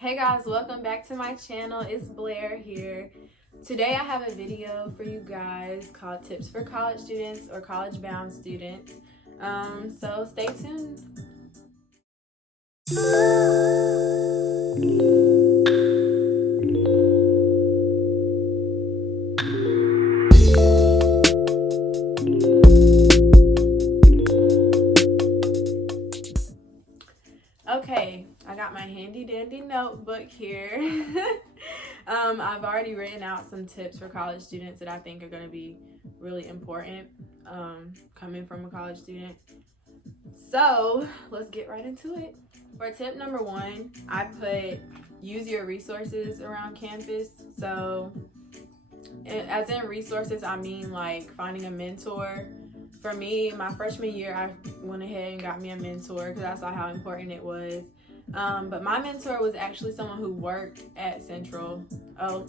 Hey guys, welcome back to my channel. It's Blair here. Today I have a video for you guys called Tips for College Students or College Bound Students. So stay tuned. Okay, I got my handy dandy notebook here. I've already written out some tips for college students that I think are going to be really important coming from a college student. So let's get right into it. For tip number 1, I put use your resources around campus. So as in resources, I mean like finding a mentor. For me, my freshman year, I went ahead and got me a mentor because I saw how important it was. But my mentor was actually someone who worked at Central. Oh,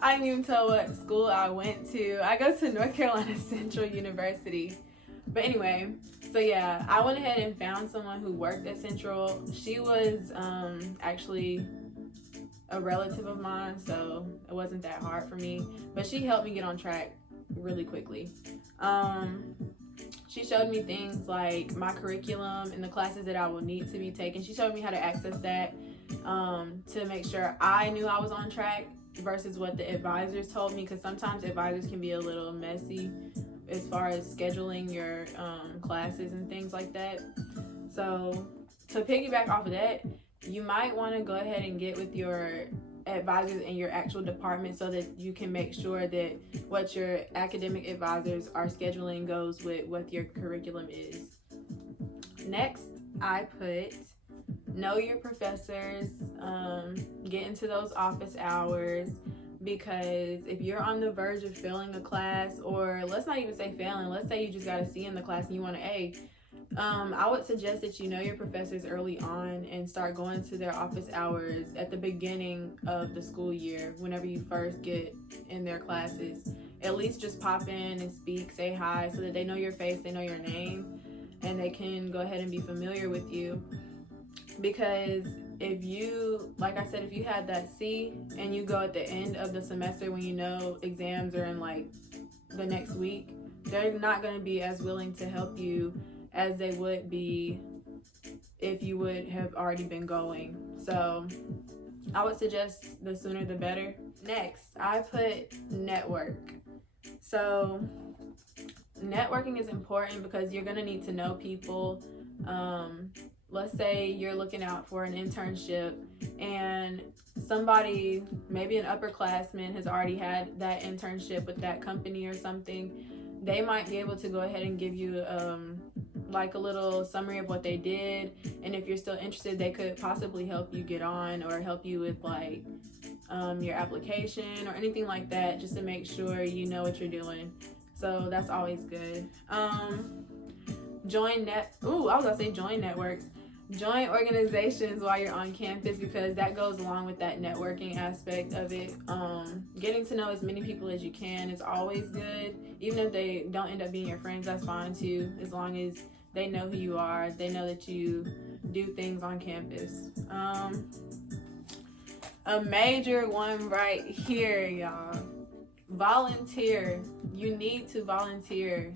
I didn't even tell what school I went to. I go to North Carolina Central University. But anyway, so yeah, I went ahead and found someone who worked at Central. She was actually a relative of mine, so it wasn't that hard for me. But she helped me get on track really quickly. She showed me things like my curriculum and the classes that I will need to be taking. She showed me how to access that to make sure I knew I was on track versus what the advisors told me, because sometimes advisors can be a little messy as far as scheduling your classes and things like that. So to piggyback off of that, you might want to go ahead and get with your advisors in your actual department so that you can make sure that what your academic advisors are scheduling goes with what your curriculum is. Next, I put know your professors, get into those office hours, because if you're on the verge of failing a class, or let's not even say failing, let's say you just got a C in the class and you want an A, I would suggest that you know your professors early on and start going to their office hours at the beginning of the school year whenever you first get in their classes. At least just pop in and speak, say hi, so that they know your face, they know your name, and they can go ahead and be familiar with you. Because if you, like I said, if you had that C and you go at the end of the semester when you know exams are in like the next week, they're not going to be as willing to help you as they would be if you would have already been going. So I would suggest the sooner the better. Next, I put network. So networking is important because you're going to need to know people. Let's say you're looking out for an internship and somebody, maybe an upperclassman, has already had that internship with that company or something. They might be able to go ahead and give you like a little summary of what they did, and if you're still interested, they could possibly help you get on or help you with like your application or anything like that, just to make sure you know what you're doing. So that's always good. Join networks. Join organizations while you're on campus, because that goes along with that networking aspect of it. Getting to know as many people as you can is always good. Even if they don't end up being your friends, that's fine too, as long as they know who you are, they know that you do things on campus. A major one right here, y'all. Volunteer. You need to volunteer.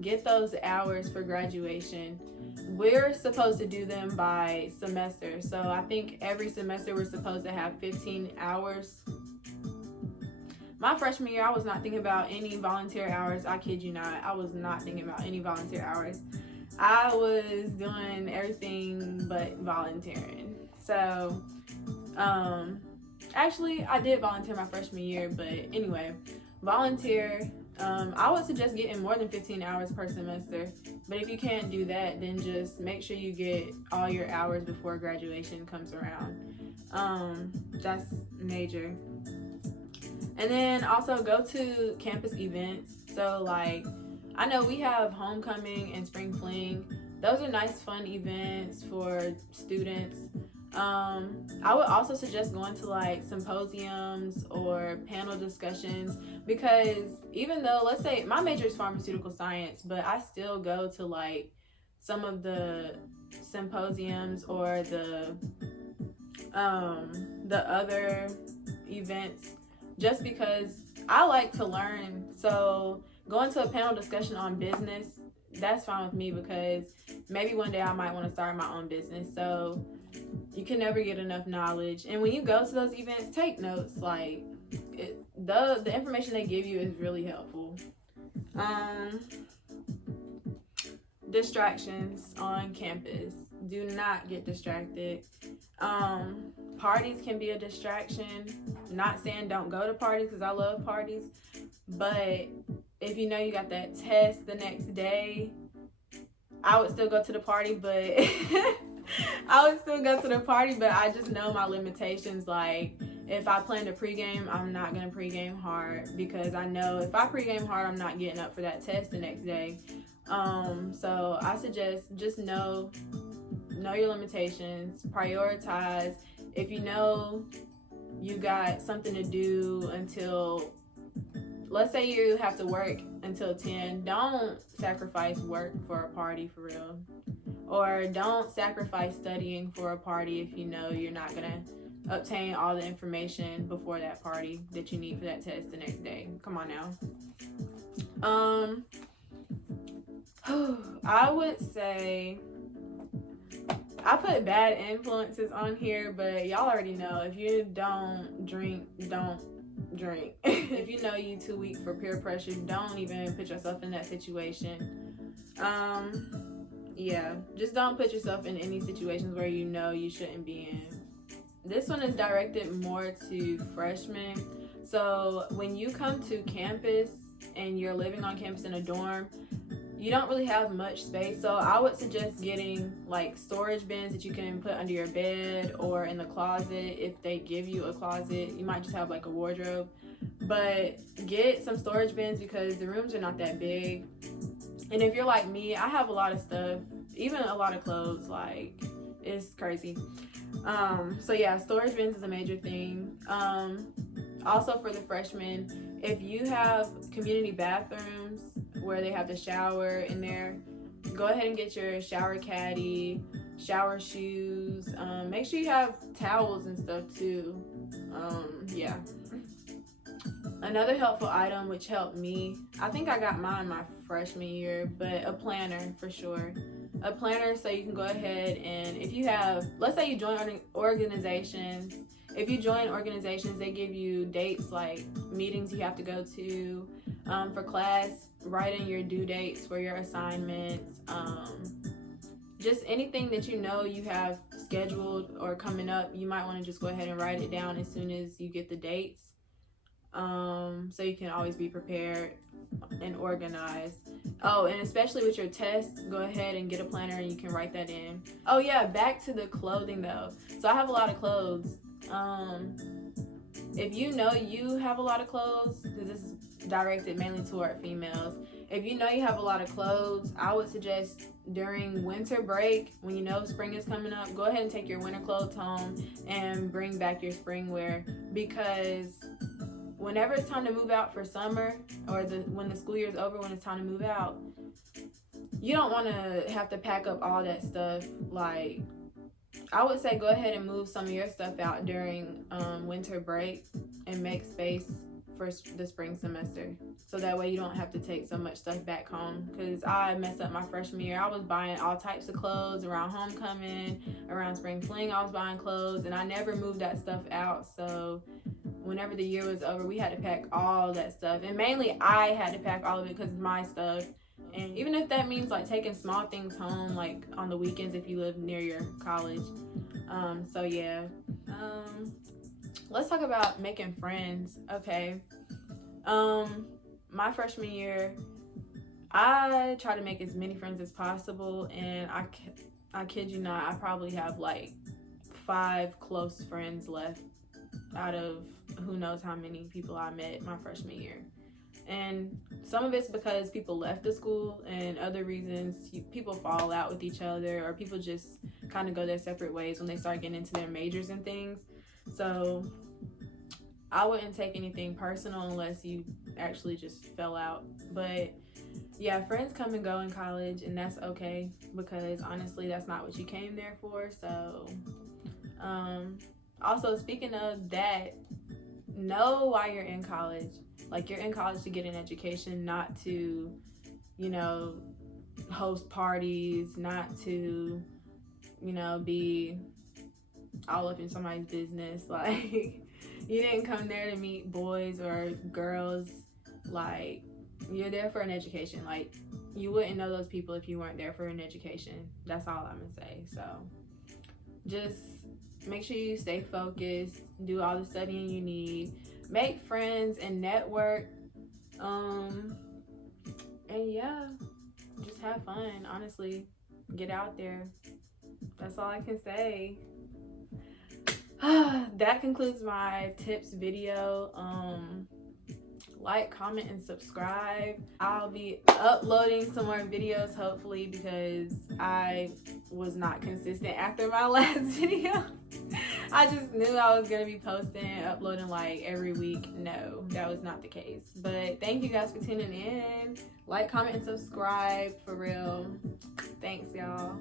Get those hours for graduation. We're supposed to do them by semester. So I think every semester we're supposed to have 15 hours. My freshman year, I was not thinking about any volunteer hours. I kid you not. I was not thinking about any volunteer hours. I was doing everything but volunteering. So, actually, I did volunteer my freshman year, but anyway, volunteer. I would suggest getting more than 15 hours per semester, but if you can't do that, then just make sure you get all your hours before graduation comes around. That's major. And then also go to campus events. So like, I know we have homecoming and spring fling. Those are nice, fun events for students. I would also suggest going to like symposiums or panel discussions, because even though, let's say my major is pharmaceutical science, but I still go to like some of the symposiums or the other events, just because I like to learn. So going to a panel discussion on business, that's fine with me, because maybe one day I might want to start my own business. So you can never get enough knowledge. And when you go to those events, take notes. Like the information they give you is really helpful. Distractions on campus. Do not get distracted. Parties can be a distraction. Not saying don't go to parties, because I love parties, but if you know you got that test the next day, I would still go to the party, but I just know my limitations. Like, if I plan to pregame, I'm not gonna pregame hard, because I know if I pregame hard, I'm not getting up for that test the next day. So I suggest just know your limitations, prioritize. If you know you got something to do until, let's say you have to work until 10, don't sacrifice work for a party, for real. Or don't sacrifice studying for a party if you know you're not gonna obtain all the information before that party that you need for that test the next day. Come on now. I would say I put bad influences on here, but y'all already know, if you don't drink, don't drink. If you know you too weak for peer pressure, don't even put yourself in that situation. Yeah, just don't put yourself in any situations where you know you shouldn't be in. This one is directed more to freshmen. So when you come to campus and you're living on campus in a dorm, you don't really have much space. So I would suggest getting like storage bins that you can put under your bed or in the closet. If they give you a closet, you might just have like a wardrobe, but get some storage bins, because the rooms are not that big. And if you're like me, I have a lot of stuff, even a lot of clothes, like it's crazy. So yeah, storage bins is a major thing. Also for the freshmen, if you have community bathrooms where they have the shower in there, go ahead and get your shower caddy, shower shoes. Make sure you have towels and stuff too. Yeah. Another helpful item which helped me, I think I got mine my freshman year, but a planner for sure. A planner, so you can go ahead and, if you have, let's say you join organizations. If you join organizations, they give you dates, like meetings you have to go to. For class, write in your due dates for your assignments. Just anything that you know you have scheduled or coming up, you might want to just go ahead and write it down as soon as you get the dates. So you can always be prepared and organized. Oh, and especially with your tests, go ahead and get a planner and you can write that in. Oh yeah, back to the clothing though. So I have a lot of clothes. If you know you have a lot of clothes, because this is directed mainly toward females, if you know you have a lot of clothes, I would suggest during winter break, when you know spring is coming up, go ahead and take your winter clothes home and bring back your spring wear, because whenever it's time to move out for summer, or when the school year is over, when it's time to move out, you don't want to have to pack up all that stuff. Like, I would say go ahead and move some of your stuff out during winter break and make space for the spring semester, so that way you don't have to take so much stuff back home. Because I messed up my freshman year. I was buying all types of clothes around homecoming, around spring fling. I was buying clothes, and I never moved that stuff out. So whenever the year was over, we had to pack all that stuff, and mainly I had to pack all of it because it's my stuff. And even if that means like taking small things home, like on the weekends if you live near your college. So yeah. Let's talk about making friends. Okay. My freshman year, I try to make as many friends as possible, and I kid you not, I probably have like 5 close friends left out of who knows how many people I met my freshman year. And some of it's because people left the school, and other reasons people fall out with each other, or people just kind of go their separate ways when they start getting into their majors and things. So I wouldn't take anything personal unless you actually just fell out. But yeah, friends come and go in college, and that's okay, because honestly, that's not what you came there for. So, also speaking of that, know why you're in college. Like, you're in college to get an education, not to, you know, host parties, not to, be all up in somebody's business. Like, you didn't come there to meet boys or girls. Like, you're there for an education. Like, you wouldn't know those people if you weren't there for an education. That's all I'm gonna say. So just make sure you stay focused, do all the studying you need, make friends and network. And yeah, just have fun. Honestly, get out there. That's all I can say. That concludes my tips video. Like, comment, and subscribe. I'll be uploading some more videos, hopefully, because I was not consistent after my last video. I just knew I was gonna be posting and uploading like every week. No, that was not the case. But thank you guys for tuning in. Like, comment, and subscribe, for real. Thanks, y'all.